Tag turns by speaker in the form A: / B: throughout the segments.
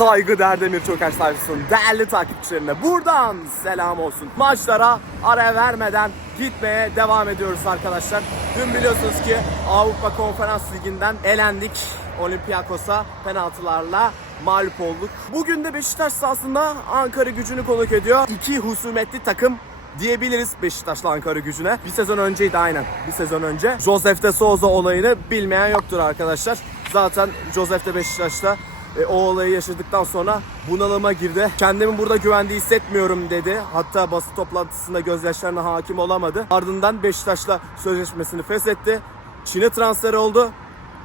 A: saygıdeğer Demir Çöker sayfasının değerli takipçilerine buradan selam olsun. Maçlara ara vermeden gitmeye devam ediyoruz arkadaşlar. Dün biliyorsunuz ki Avrupa Konferans Ligi'nden elendik. Olympiakos'a penaltılarla mağlup olduk. Bugün de Beşiktaş sahasında Ankara gücünü konuk ediyor. İki husumetli takım diyebiliriz Beşiktaş'la Ankara gücüne. Bir sezon önceydi aynen. Bir sezon önce. Josef de Souza olayını bilmeyen yoktur arkadaşlar. Zaten Josef de Beşiktaş'ta e, o olayı yaşadıktan sonra bunalıma girdi. Kendimi burada güvende hissetmiyorum dedi. Hatta basın toplantısında gözyaşlarına hakim olamadı. Ardından Beşiktaş'la sözleşmesini feshetti. Çin'e transfer oldu.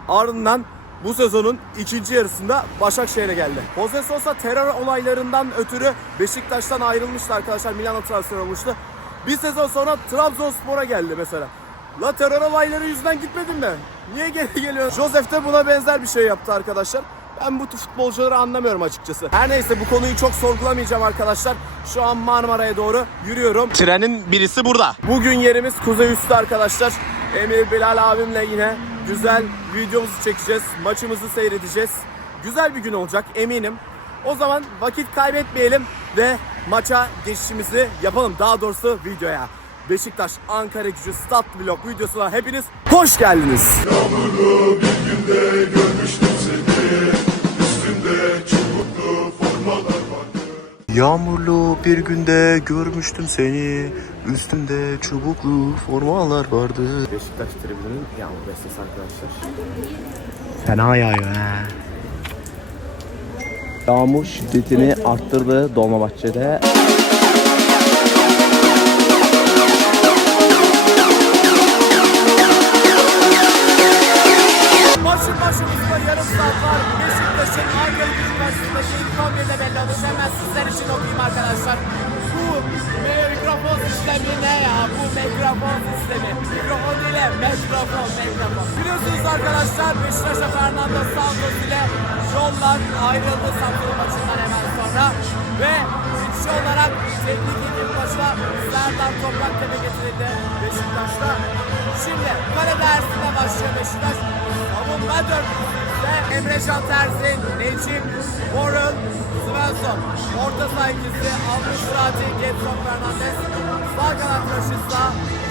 A: Ardından bu sezonun ikinci yarısında Başakşehir'e geldi. Jose Sosa terör olaylarından ötürü Beşiktaş'tan ayrılmıştı arkadaşlar. Milan'a transfer olmuştu. Bir sezon sonra Trabzonspor'a geldi mesela. La terör olayları yüzünden gitmedin mi? Niye geri geliyor? Josef de buna benzer bir şey yaptı arkadaşlar. Ben bu futbolcuları anlamıyorum açıkçası. Her neyse bu konuyu çok sorgulamayacağım arkadaşlar. Şu an Marmara'ya doğru yürüyorum. Trenin birisi burada. Bugün yerimiz Kuzey Üstü arkadaşlar. Emir Bilal abimle yine güzel videomuzu çekeceğiz. Maçımızı seyredeceğiz. Güzel bir gün olacak eminim. O zaman vakit kaybetmeyelim ve maça geçişimizi yapalım. Daha doğrusu videoya. Beşiktaş Ankara gücü stat vlog videosuna hepiniz hoş geldiniz.
B: Yağmurlu bir günde görmüştüm seni Üstünde çubuklu formalar vardı
C: Yağmurlu bir günde görmüştüm seni Üstümde çubuklu formalar vardı
A: Beşiktaş tribünün yağmur bestesi arkadaşlar. Fena yağıyor he. Yağmur şiddetini arttırdı Dolmabahçe'de.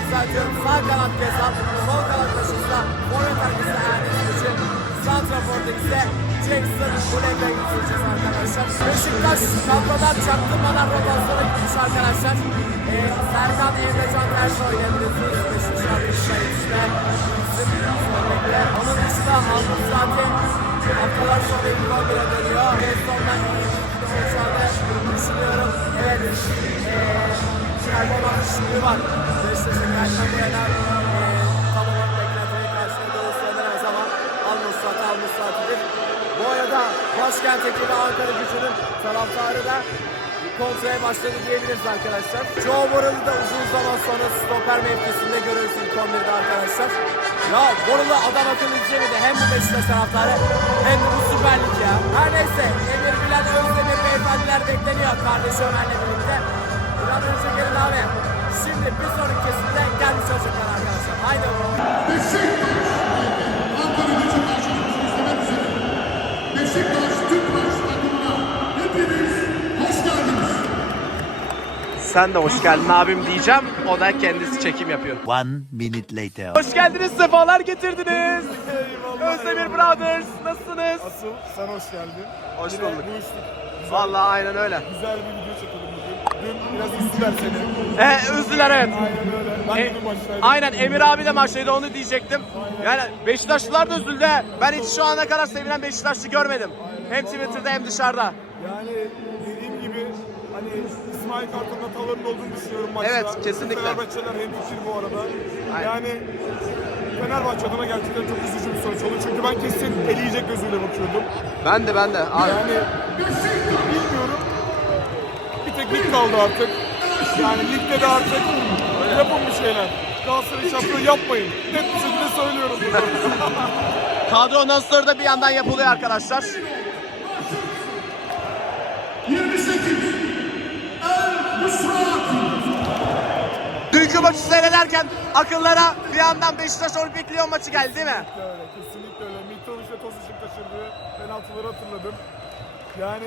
A: Düzeltiyorum sağ kanat Gezal, sol kanat Raşitsa, forvet arkası Ernest Kuşu. Santrafor'da ise Jackson Kulebe izleyeceğiz arkadaşlar. Beşiktaş kadrodan çaktırmadan rotasyona gitmiş arkadaşlar. Ee, Serkan Emrecan Tersi oynayabilirsiniz. Beşiktaş işte. Onun dışında Almış zaten haftalar sonra ilk 11'e dönüyor. Ve sondan olacağını düşünüyorum. Evet. Ee, performans düşüklüğü var. Beşiktaş'ın karşısında bu yana e, tam olarak beklentileri karşıladığı söylenemez ama almış saatidir. Bu arada başkent ekibi Ankara gücünün taraftarı da kontraya başladı diyebiliriz arkadaşlar. Joe Boral'ı da uzun zaman sonra stoper mevkisinde görüyoruz ilk 11'de arkadaşlar. Ya Boral'ı adam akıllı izlemedi. Hem bu Beşiktaş taraftarı hem de bu Süper Lig ya. Her neyse Emir Bilal Özdemir beyefendiler bekleniyor kardeşi Ömer'le birlikte. Bir an önce gelin abi. Şimdi bir sonraki kesimde gelmiş olacaklar arkadaşlar. Haydi bakalım.
B: Ankara gücü karşınızda izlemek üzere Beşiktaş takımına hepiniz hoş geldiniz
A: Sen de hoş geldin abim diyeceğim. O da kendisi çekim yapıyor.
C: One minute later
A: Hoş geldiniz, sefalar getirdiniz. Özdemir Brothers, nasılsınız?
D: Asıl sen hoş geldin.
A: Hoş
D: Yine
A: bulduk.
D: Güzel,
A: Vallahi aynen öyle.
D: güzel bir. Dün biraz üzdüler seni.
A: He, üzdüler evet.
D: Aynen öyle. Ben
A: E,
D: de maçtaydım.
A: aynen Emir abi de maçtaydı onu diyecektim. Yani Beşiktaşlılar da üzüldü. he. Ben hiç şu ana kadar sevilen Beşiktaşlı görmedim. Hem Twitter'da hem dışarıda.
D: Yani dediğim gibi hani İsmail Kartal'ın hatalarının olduğunu düşünüyorum maçta.
A: Evet, kesinlikle.
D: Fenerbahçeler hem fikir bu arada.
A: Aynen.
D: Yani Fenerbahçe adına gerçekten çok üzücü bir sonuç oldu. Çünkü ben kesin eleyecek gözüyle bakıyordum.
A: Ben de ben de. Abi.
D: Yani lig kaldı artık. Yani ligde de artık yapın bir şeyler. Galatasaray şampiyonu yapmayın. Net bir şekilde söylüyorum bunu.
A: Kadro anonsları da bir yandan yapılıyor arkadaşlar.
B: 28 El
A: Dünkü maçı seyrederken akıllara bir yandan Beşiktaş Olimpik Lyon maçı geldi değil mi?
D: öyle, kesinlikle öyle. Mitrovic ve Tosic'in kaçırdığı penaltıları hatırladım. Yani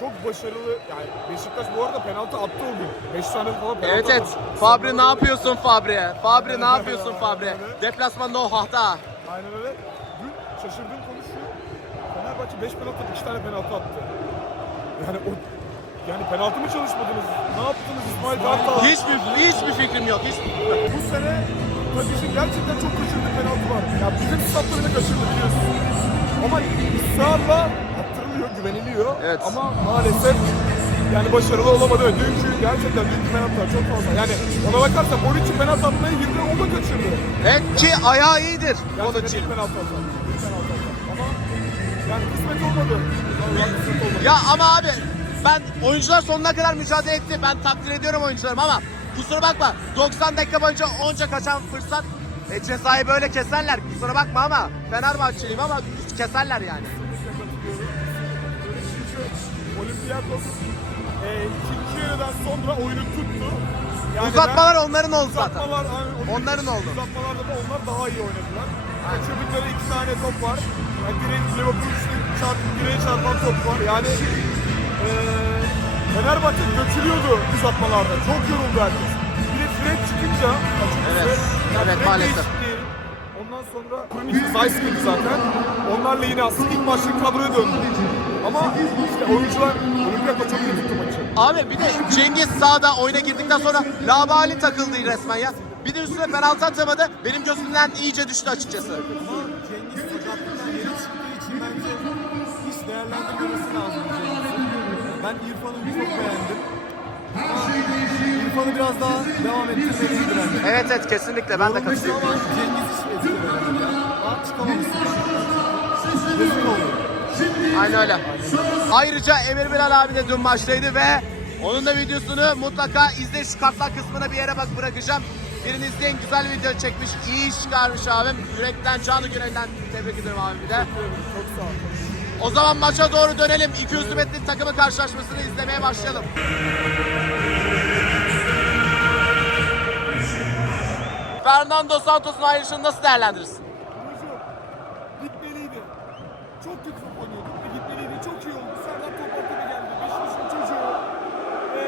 D: çok başarılı. Yani Beşiktaş bu arada penaltı attı o gün. 5 tane falan penaltı
A: Evet evet.
D: attı.
A: Fabri ne yapıyorsun Fabri? Fabri ne yapıyorsun Fabri? Deplasmanda o hata.
D: Aynen öyle. Dün şaşırdığım konu şu. Fenerbahçe 5 penaltı 2 tane penaltı attı. Yani o yani penaltı mı çalışmadınız? Ne yaptınız İsmail Kartal?
A: Hiçbir hiçbir fikrim yok. Hiç
D: Bu sene Tadiş'in gerçekten çok kaçırdığı penaltı var. Ya bizim statlarını kaçırdı biliyorsun. Ama ısrarla güveniliyor.
A: Evet.
D: Ama maalesef yani başarılı olamadı. Dünkü gerçekten dünkü penaltılar çok fazla. Yani ona bakarsan Bonucci penaltı atmaya girdi, o da kaçırdı.
A: Evet ki ayağı iyidir.
D: Gerçekten iyi
A: için.
D: penaltı atar. Ama yani kısmet olmadı. Vallahi kısmet olmadı.
A: Ya ama abi ben oyuncular sonuna kadar mücadele etti. Ben takdir ediyorum oyuncularımı ama kusura bakma 90 dakika boyunca onca kaçan fırsat e, cezayı böyle keserler. Kusura bakma ama Fenerbahçeliyim ama keserler yani.
D: Olympiakos e, ikinci yarıdan sonra oyunu tuttu. Yani
A: Uzatmalar
D: ben-
A: onların oldu zaten.
D: Uzatmalar, yani
A: Onların oldu.
D: Uzatmalarda da onlar daha iyi oynadılar. Kaçırdıkları iki tane top var. Yani direkt Liverpool çarp, direğe çarpan top var. Yani e, Fenerbahçe dökülüyordu uzatmalarda. Çok yoruldu herkes. Bir de Fred çıkınca
A: Evet,
D: yani
A: evet,
D: Fred
A: maalesef.
D: Ondan sonra Kurnic Zayskiydi zaten. Onlarla yine aslında ilk başlık kadroya döndü. Ama işte oyuncular Olympiakos çok iyi tuttu maçı.
A: Abi bir de Cengiz sahada oyuna girdikten sonra labali takıldı resmen ya. Bir de üstüne penaltı atamadı. Benim gözümden iyice düştü açıkçası.
E: Ama Cengiz sakatlıktan yeni çıktığı için bence hiç değerlendirmemesi lazım. Ben İrfan'ı çok beğendim. İrfan'ı biraz daha devam ettirmeliydi bence.
A: Evet evet kesinlikle ben de katılıyorum.
E: Ama Cengiz hiç etkilemedi ya. Daha çıkamamışsın. Yazık oldu.
A: Aynen öyle. Ayrıca Emir Bilal abi de dün maçtaydı ve onun da videosunu mutlaka izle şu kartlar kısmına bir yere bak bırakacağım. Birini izleyin güzel video çekmiş. iyi iş çıkarmış abim. Yürekten canı gönülden tebrik ediyorum abi bir de.
D: Çok sağ ol.
A: O zaman maça doğru dönelim. İki üstü metnin takımı karşılaşmasını izlemeye başlayalım. Fernando Santos'un ayrılışını nasıl değerlendirirsin?
D: Hocam gitmeliydi. Çok kötü top oynuyordu ve gitmeliydi. Çok iyi oldu. Serdar Toprak gibi geldi. Beşiktaş'ın çocuğu. Ee,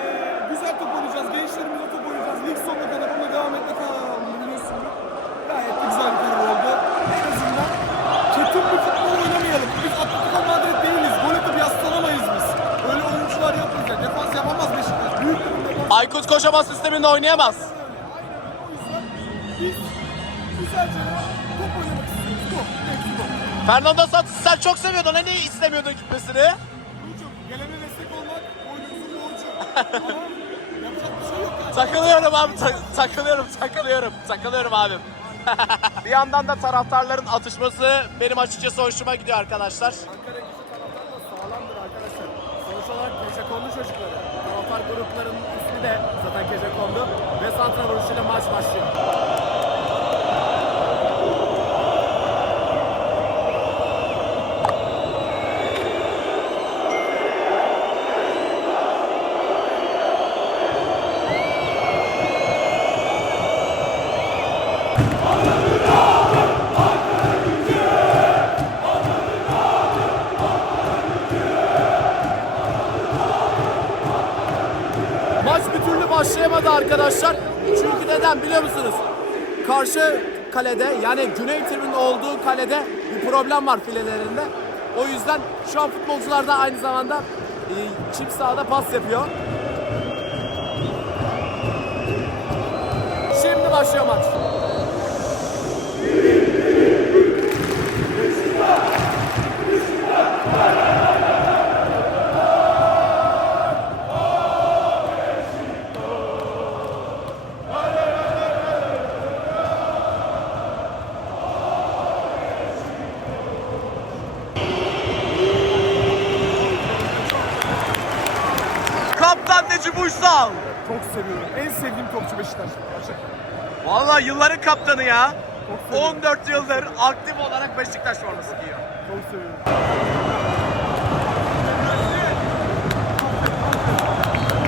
D: güzel top oynayacağız. Gençlerimizle top oynayacağız. Lig sonuna kadar onunla devam etme kararı biliyorsun. Gayet de güzel bir karar oldu. En azından kötü bir futbol oynamayalım. Biz Atletico Madrid değiliz. Gol atıp yaslanamayız biz. Öyle oyuncular yapmayacak. Defans yapamaz Beşiktaş. Büyük bir defans.
A: Aykut Kocaman sisteminde oynayamaz.
D: O yüzden biz güzelce top oynamak istiyoruz. Top. Hepsi top.
A: Fernando Santos sen çok seviyordun. Hani istemiyordun gitmesini?
D: Gelene destek olmak oyunumuzun borcu.
A: Takılıyorum abi, ta- takılıyorum, takılıyorum, takılıyorum abim. bir yandan da taraftarların atışması benim açıkçası hoşuma gidiyor arkadaşlar.
E: Ankara gücü sağlamdır arkadaşlar. Sonuç olarak Gecekondu çocukları. Taraftar gruplarının ismi de zaten Gecekondu. Ve santra vuruşuyla maç başlıyor.
A: Başlayamadı arkadaşlar. Çünkü neden biliyor musunuz? Karşı kalede yani Güney tribünün olduğu kalede bir problem var filelerinde. O yüzden şu an futbolcular da aynı zamanda e, çift sahada pas yapıyor. Şimdi başlıyor maç.
D: Seviyorum. En sevdiğim topçu Beşiktaş. Gerçekten.
A: Vallahi yılların kaptanı ya.
D: Çok seviyorum.
A: 14 yıldır aktif olarak Beşiktaş forması giyiyor.
D: Çok seviyorum.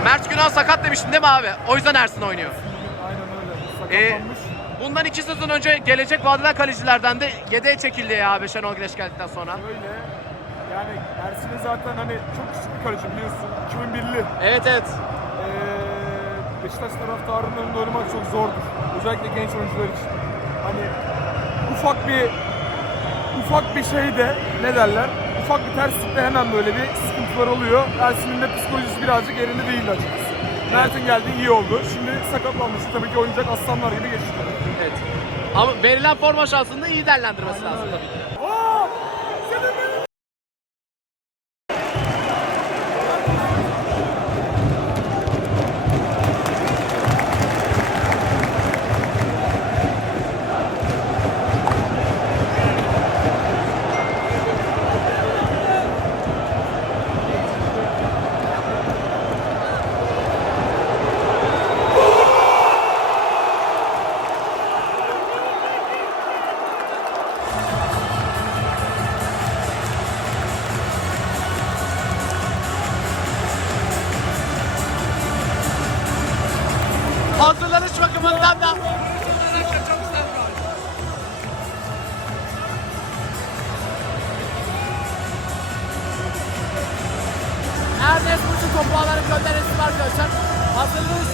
A: Mert Günal sakat demiştin değil mi abi? O yüzden Ersin oynuyor.
D: Aynen öyle.
A: Ee,
D: Sakatlanmış.
A: bundan iki sezon önce gelecek vadeden kalecilerden de yedeğe çekildi ya abi Şenol Güneş geldikten sonra.
D: Öyle. Yani Ersin'in zaten hani çok küçük bir kaleci biliyorsun. 2001'li.
A: Evet evet.
D: Beşiktaş taraftarının önünde oynamak çok zordur. Özellikle genç oyuncular için. Hani ufak bir ufak bir şeyde ne derler? Ufak bir terslikte hemen böyle bir sıkıntılar oluyor. Ersin'in de psikolojisi birazcık yerinde değildi açıkçası. Mert'in geldiği iyi oldu. Şimdi sakatlanmıştı. Tabii ki oynayacak aslanlar gibi geçti.
A: Evet. Ama verilen forma şansını da iyi değerlendirmesi lazım tabii ki.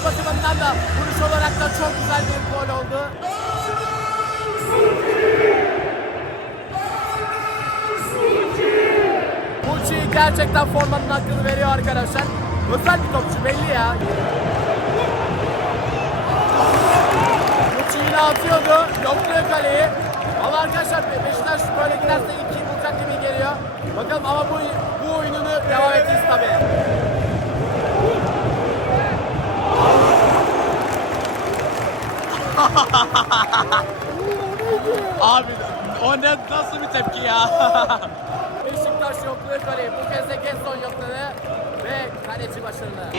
A: Bakımından da vuruş olarak da çok güzel bir gol oldu. Muçi gerçekten formanın hakkını veriyor arkadaşlar. Özel bir topçu belli ya. Muçi yine atıyordu. Yokluyor kaleyi. Ama arkadaşlar Be- Beşiktaş böyle giderse iki bulacak gibi geliyor. Bakalım ama bu, bu oyununu devam edeceğiz tabii. Abi o ne nasıl bir tepki ya? Beşiktaş yokluyor kaleyi. Bu kez de Keston yokladı ve kaleci başarılı.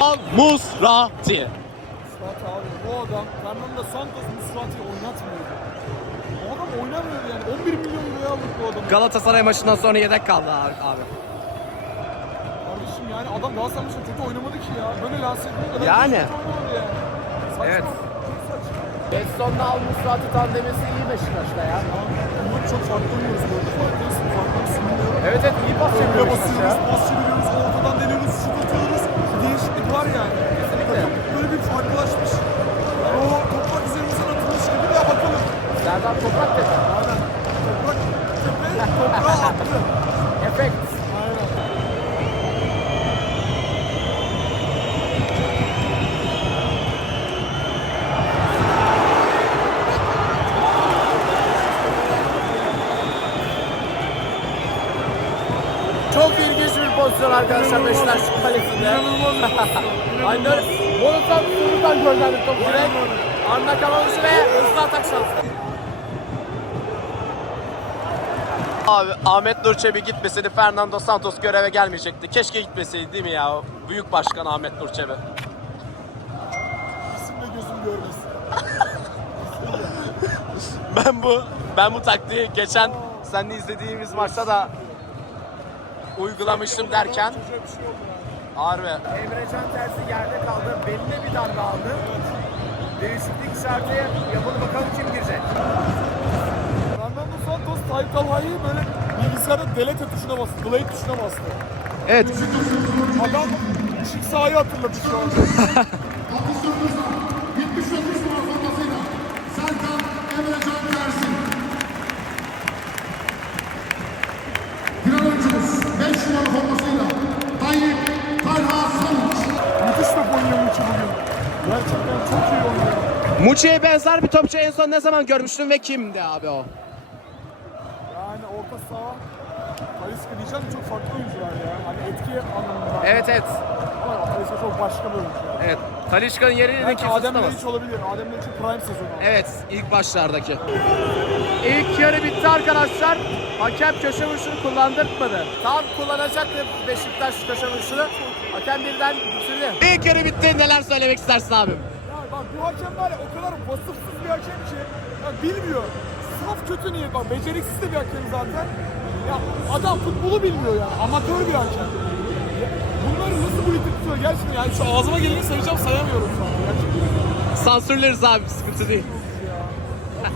A: Al Musrati.
D: Suat abi bu adam Fernando Santos Musrati'yi oynatmıyor. O adam oynamıyor yani. 11 milyon liraya aldık bu adamı.
A: Galatasaray maçından sonra yedek kaldı abi.
D: Kardeşim yani adam Galatasaray maçında kötü oynamadı ki ya. Böyle lanse etmiyor kadar
A: Yani.
D: kötü oynamadı yani. Saçma.
A: Evet.
D: Çok saçma.
A: Musrati tandemisi iyi Beşiktaş'ta ya.
D: Bunları çok farklı oynuyoruz. Farklıyız. Bilmiyorum.
A: Evet evet iyi pas
D: Böyle
A: yapıyor Beşiktaş ya.
D: pas çeviriyoruz, ortadan deniyoruz, şut atıyoruz. Bir değişiklik var yani.
A: Kesinlikle.
D: Takım Böyle bir farklılaşmış. Yani o toprak üzerimizden atılmış gibi de bakalım.
A: Serdar Toprak dedi.
D: Aynen. Toprak tepe toprağa attı.
A: Efekt. Çok ilginç bir pozisyon arkadaşlar Beşiktaş kalesinde. Aynen. Molotov buradan gönderdik topu direkt. Arna Kavalışı ve hızlı atak şansı. Abi Ahmet Nur Çebi gitmeseydi Fernando Santos göreve gelmeyecekti. Keşke gitmeseydi değil mi ya? Büyük başkan Ahmet Nur Çebi.
D: İsim de gözüm görmesin.
A: Ben bu ben bu taktiği geçen seninle izlediğimiz maçta da uygulamıştım derken. Harbi. Emrecan tersi yerde kaldı. Beline bir darbe aldı. Değişiklik işareti yapalım bakalım kim girecek.
D: Fernando Santos Tayyip Talha'yı böyle bilgisayarda delete tuşuna bastı. Delete tuşuna bastı.
A: Evet.
D: Adam ışık sahayı hatırladı şu an.
A: Muçi'ye benzer bir topçu en son ne zaman görmüştün ve kimdi abi o?
D: Yani orta saha Talisca diyeceğim çok farklı oyuncular ya. Hani etki anlamında.
A: Evet evet.
D: Ama Talisca çok başka bir oyuncu. ya.
A: Evet. Talişka'nın yerini
D: Belki
A: kimse
D: Adem
A: tutamaz.
D: Laiç olabilir. Adem Laiç'in prime sezonu.
A: Evet, ilk başlardaki. İlk yarı bitti arkadaşlar. Hakem köşe vuruşunu kullandırtmadı. Tam kullanacaktı Beşiktaş köşe vuruşunu. Hakem birden bitirdi. İlk yarı bitti. Neler söylemek istersin abim?
D: Bu hakem var ya o kadar vasıfsız bir hakem ki. Ya bilmiyor. Saf kötü niyet bak. Beceriksiz de bir hakem zaten. Ya adam futbolu bilmiyor ya. Amatör bir hakem. Bunları nasıl bu tutuyor gerçekten yani şu ağzıma geleni sayacağım sayamıyorum şu an. Gerçekten.
A: Sansürleriz abi, sıkıntı değil.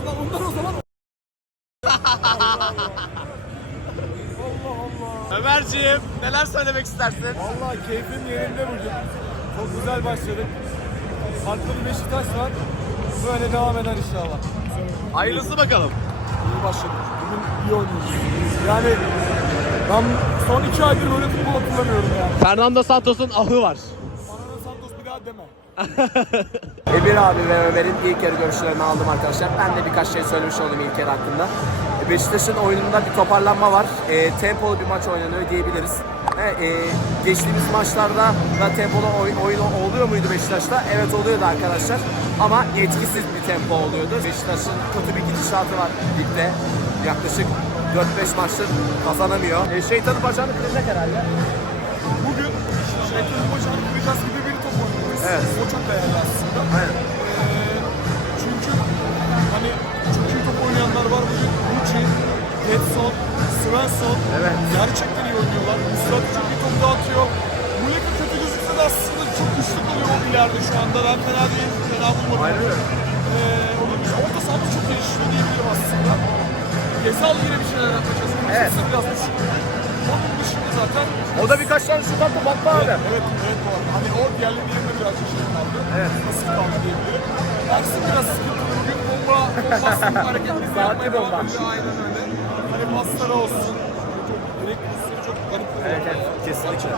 D: Bunlar o zaman Allah Allah.
A: Ömerciğim neler söylemek istersin?
E: Vallahi keyfim yerinde bugün. Çok güzel başladık. Farklı bir Beşiktaş var. Böyle devam eder inşallah.
A: Hayırlısı bakalım.
E: İyi başladık. Bugün iyi oynuyoruz. Yani ben son iki aydır böyle futbol hatırlamıyorum yani.
A: Fernando Santos'un ahı var.
E: Da Santos bir daha deme.
A: Emir abi ve Ömer'in ilk yarı görüşlerini aldım arkadaşlar. Ben de birkaç şey söylemiş olayım ilk yarı hakkında. E, Beşiktaş'ın oyununda bir toparlanma var. E, tempolu bir maç oynanıyor diyebiliriz. E, geçtiğimiz maçlarda da tempolu oyun, oyun oluyor muydu Beşiktaş'ta? Evet oluyordu arkadaşlar. Ama etkisiz bir tempo oluyordu. Beşiktaş'ın kötü bir gidişatı var ligde. Yaklaşık 4-5 maçtır kazanamıyor. E, şeytanın bacağını kıracak herhalde.
D: Bugün şeytanın bacağını kıracağız gibi bir top oynuyoruz.
A: Evet.
D: O çok değerli aslında.
A: Aynen.
D: Ee, çünkü hani çok iyi top oynayanlar var bugün. Uchi, Getson, Svensson
A: Evet.
D: gerçekten iyi oynuyorlar. Mustafa çok iyi top dağıtıyor. Muleka kötü gözükse de aslında çok güçlü kalıyor o ileride şu anda. Ben fena değil, fena bulmadım.
A: Aynen.
D: Ee, onun dışında orta sahada çok gelişiyor diyebilirim aslında. Gezal yine bir şeyler çalışıyor.
A: Evet.
D: Sırf biraz düşük. Onun dışında zaten
A: O da birkaç tane şut attı bakma abi.
D: Evet, evet, evet bu arada. Hani o diğerlerinin yerinde biraz şey kaldı.
A: Evet.
D: Nasıl kaldı diyebilirim. Ersin biraz sıkıntılı bugün bomba, bombastik hareketleri
A: Saatli
D: yapmaya devam ediyor. Aynen öyle. Hani pasları olsun. Direkt pozisyonu çok garip bir
A: Evet, evet, kesinlikle.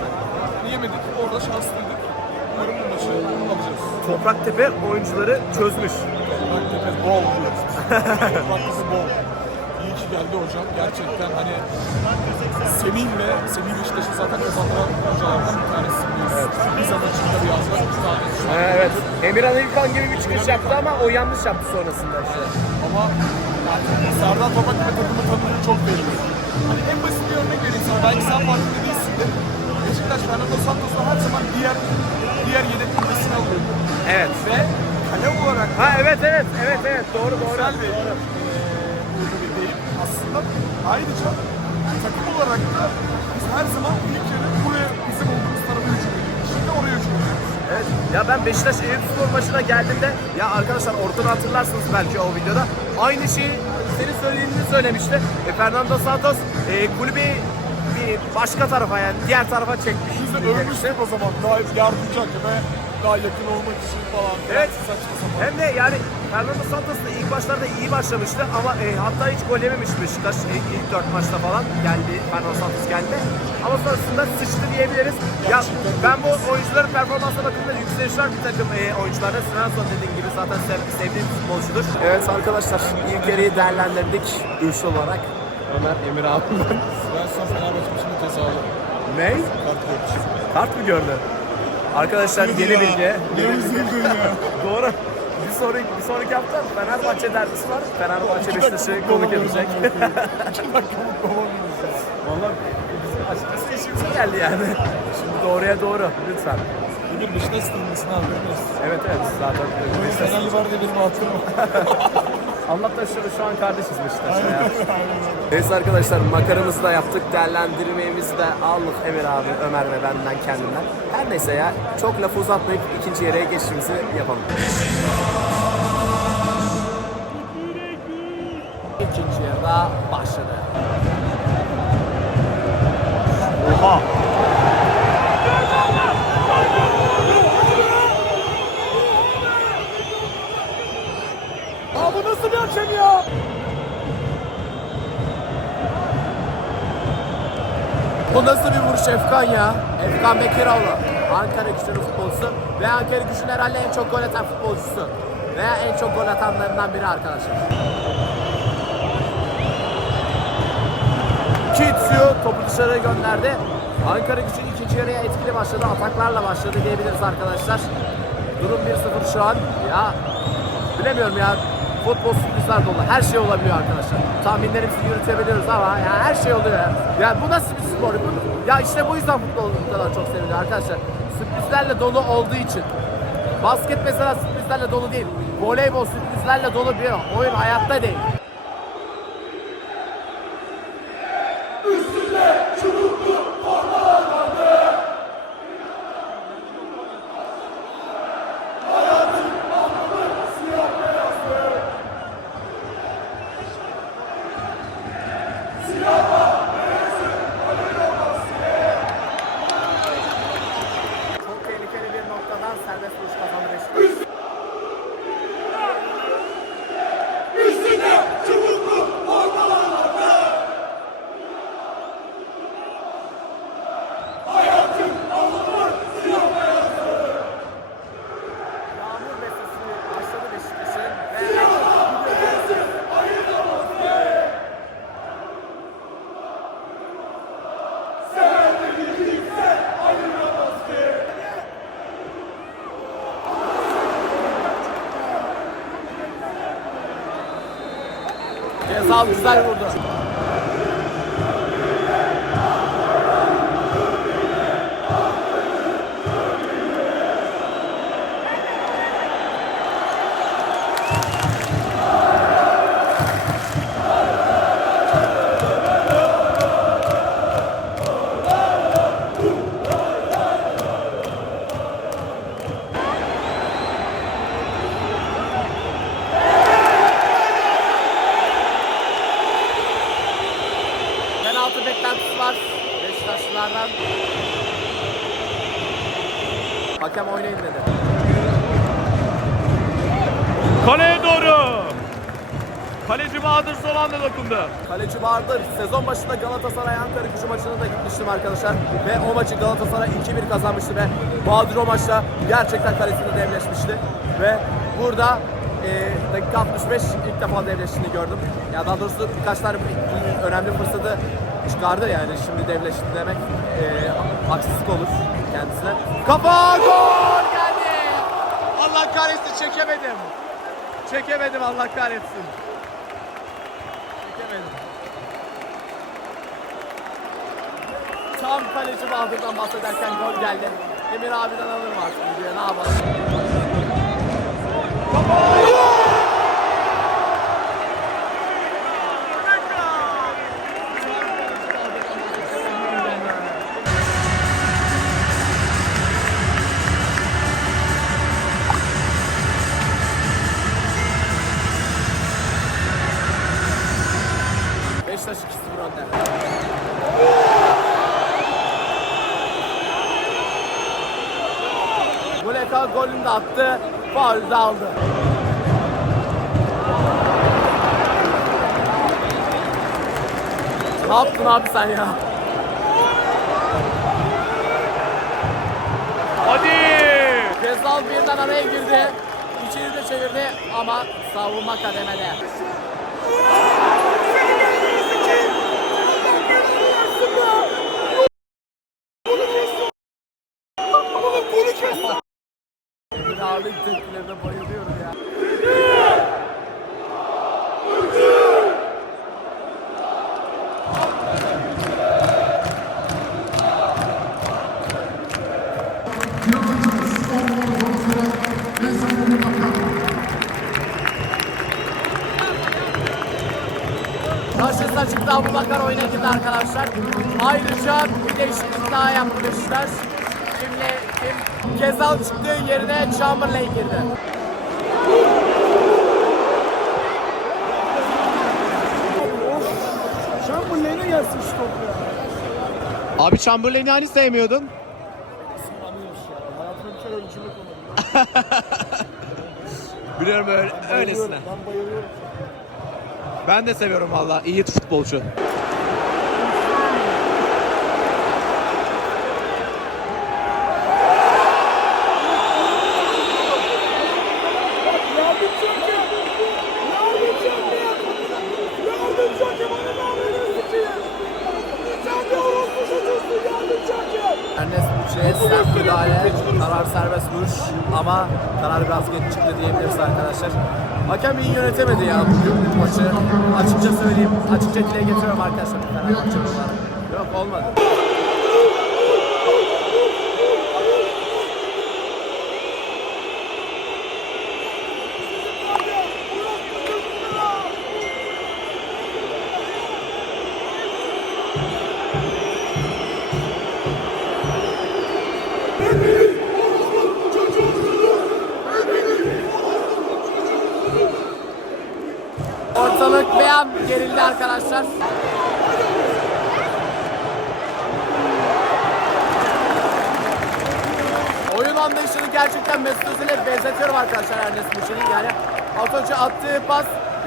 D: Yemedik. Orada şanslıydık. Umarım bu maçı alacağız.
A: Topraktepe oyuncuları çözmüş.
D: Topraktepe bol. Topraktepe bol. İyi ki geldi hocam. Gerçekten hani Semih ve Semih Beşiktaş'ı zaten kazandıran hocalardan bir tanesi. Evet. Biza maçında bir iki tane şu an.
A: Evet. Emirhan İlkan gibi bir çıkış yaptı ama o yanlış yaptı sonrasında işte.
D: Ama yani Serdar Topraktepe takımı tanımı çok belli. Hani en basit bir örnek vereyim sana. Belki sen farkında değilsindir. Beşiktaş Fernando Santos'la her zaman diğer diğer yedek kulübesini alıyordu.
A: Evet.
D: Ve kale olarak
A: Ha evet evet evet evet doğru doğru.
D: güzel bir burada bir deyim aslında. Ayrıca takım olarak da biz her zaman ilk yarı buraya bizim olduğumuz tarafa hücum ediyoruz. Şimdi oraya hücum ediyoruz.
A: Evet. Ya ben Beşiktaş Eyüpspor maçına geldiğimde ya arkadaşlar ortadan hatırlarsınız belki o videoda aynı şeyi senin söylediğini söylemişti. E, Fernando Santos e, kulübü bir başka tarafa yani diğer tarafa çekmiş.
D: Biz de övmüştük o zaman daha yardımcı hakeme daha yakın olmak için falan.
A: Evet.
D: Saçma sapan.
A: Hem de yani Fernando Santos da ilk başlarda iyi başlamıştı ama e, hatta hiç gol yememişti Beşiktaş ilk, ilk dört maçta falan geldi Fernando Santos geldi. Ama sonrasında sıçtı diyebiliriz. Ya ben bu oyuncuların performansına bakımda yükselişler bir takım e, oyuncularda Svensson dediğin gibi zaten sev, sevdiğim futbolcudur. Evet arkadaşlar ilk yarıyı değerlendirdik üçlü olarak. Ömer Emir abimden.
D: Ben son Fenerbahçe cezalı.
A: Ne?
D: Kart görmüşüm.
A: Kart mı gördün? Arkadaşlar yeni bilgi. Doğru. Bir sonraki, bir sonraki hafta Fenerbahçe derbisi var. Fenerbahçe Beşiktaş'ı konuk edecek.
D: İki dakika mutlu olamıyoruz ya.
A: Valla bizim açıkçası işimize geldi yani. Şimdi doğruya doğru lütfen.
D: Bir Beşiktaş sınırlısını aldırmıyoruz.
A: Evet evet zaten Beşiktaş.
D: Fenerli var diye benim hatırım.
A: şu, şu an kardeşiz Beşiktaş'la ya. Neyse arkadaşlar makaramızı da yaptık. Değerlendirmemizi de aldık Emir abi, Ömer ve benden kendimden. Her neyse ya çok lafı uzatmayıp ikinci yere geçişimizi yapalım. Vuruş Efkan ya? Efkan Bekiroğlu. Ankara gücünün futbolcusu ve Ankara gücünün herhalde en çok gol atan futbolcusu. Veya en çok gol atanlarından biri arkadaşlar. Kitsu topu dışarı gönderdi. Ankara gücü ikinci yarıya etkili başladı. Ataklarla başladı diyebiliriz arkadaşlar. Durum 1-0 şu an. Ya bilemiyorum ya. Futbol sürprizler dolu. Her şey olabiliyor arkadaşlar. Tahminlerimizi yürütebiliyoruz ama ya her şey oluyor ya. Ya bu nasıl bir spor? Bu- Ya işte bu yüzden futbol bu kadar çok seviliyor arkadaşlar. Sürprizlerle dolu olduğu için. Basket mesela sürprizlerle dolu değil. Voleybol sürprizlerle dolu bir oyun hayatta değil. Çok tehlikeli bir noktadan serbest vuruş kazandı Beşiktaş. Yağmur bestesi başladı Beşiktaş'ın ve Cezal güzel vurdu. Sezon başında Galatasaray Ankara gücü maçına da gitmiştim arkadaşlar. Ve o maçı Galatasaray 2-1 kazanmıştı ve Bahadır o maçta gerçekten kalesinde devleşmişti. Ve burada e, dakika 65 ilk defa devleştiğini gördüm. Ya daha doğrusu birkaç tane önemli fırsatı çıkardı yani şimdi devleşti demek e, haksızlık olur kendisine. Kafa gol geldi! Allah kahretsin çekemedim. Çekemedim Allah kahretsin. Çekemedim. Tam kaleci Bahadır'dan bahsederken gol geldi. Emir abiden alırım artık videoya ne yapalım. Golünü de attı, faulü de aldı. Ne yaptın abi sen ya?
F: Hadi.
A: Gezal birden araya girdi. İçeri de çevirdi ama savunma kademede. Çıktı Abu Bakar oyuna girdi arkadaşlar. Ayrıca bir değişiklik daha Beşiktaş. Şimdi kim? Gezal çıktı yerine Chamberlain girdi.
D: Chamberlain'e gelsin şu top ya.
A: Abi Chamberlain'i hani sevmiyordun? Biliyorum öyle, öylesine.
D: Ben bayılıyorum.
A: Ben de seviyorum valla. iyi futbolcu.
D: Yardım çok ya. Yardım çok ya. Yardım çok ya. Bana ne yapıyorsun ki? Sen de orospu çocuğusun. Yardım çok ya.
A: Ernest Buçe'ye sert müdahale, vuruş ama karar biraz geç çıktı diyebiliriz arkadaşlar. Hakem iyi yönetemedi ya bugün maçı. Açıkça söyleyeyim, açıkça dile getiriyorum arkadaşlar. Yok olmadı.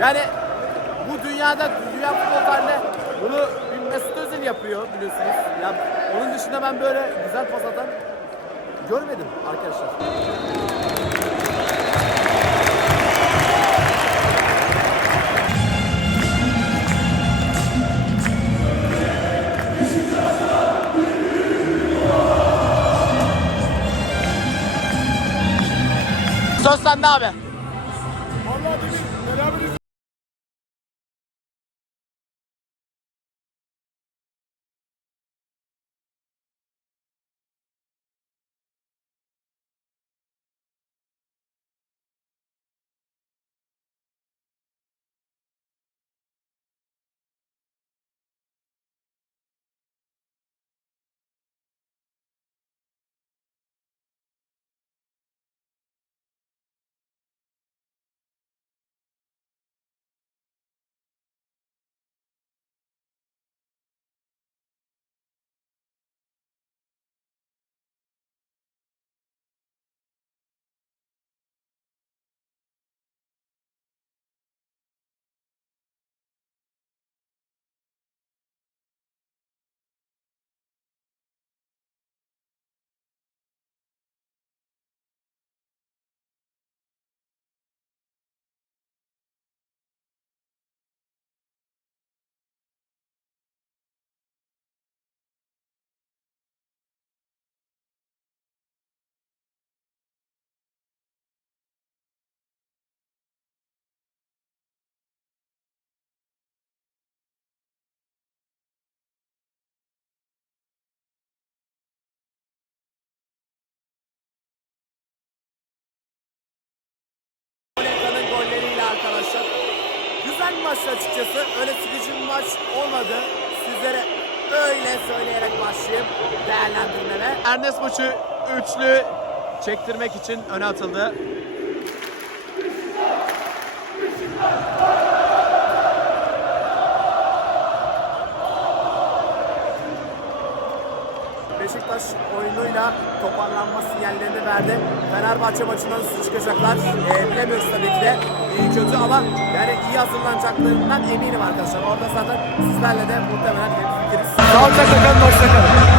A: Yani bu dünyada dünya futbol tarihinde bunu Mesut Özil yapıyor biliyorsunuz. Ya onun dışında ben böyle güzel pas atan görmedim arkadaşlar. Söz sende abi. Maçtı açıkçası. Öyle sıkıcı bir maç olmadı. Sizlere öyle söyleyerek başlayayım değerlendirmeme. Ernest maçı üçlü çektirmek için öne atıldı. Beşiktaş oyunuyla toparlanma sinyallerini verdi. Fenerbahçe maçından nasıl çıkacaklar ee, bilemiyoruz tabii ki de. İyi kötü ama yani iyi hazırlanacaklarından eminim arkadaşlar. Orada zaten sizlerle de muhtemelen hemfikiriz. Sağlıcakla kalın, hoşça kalın.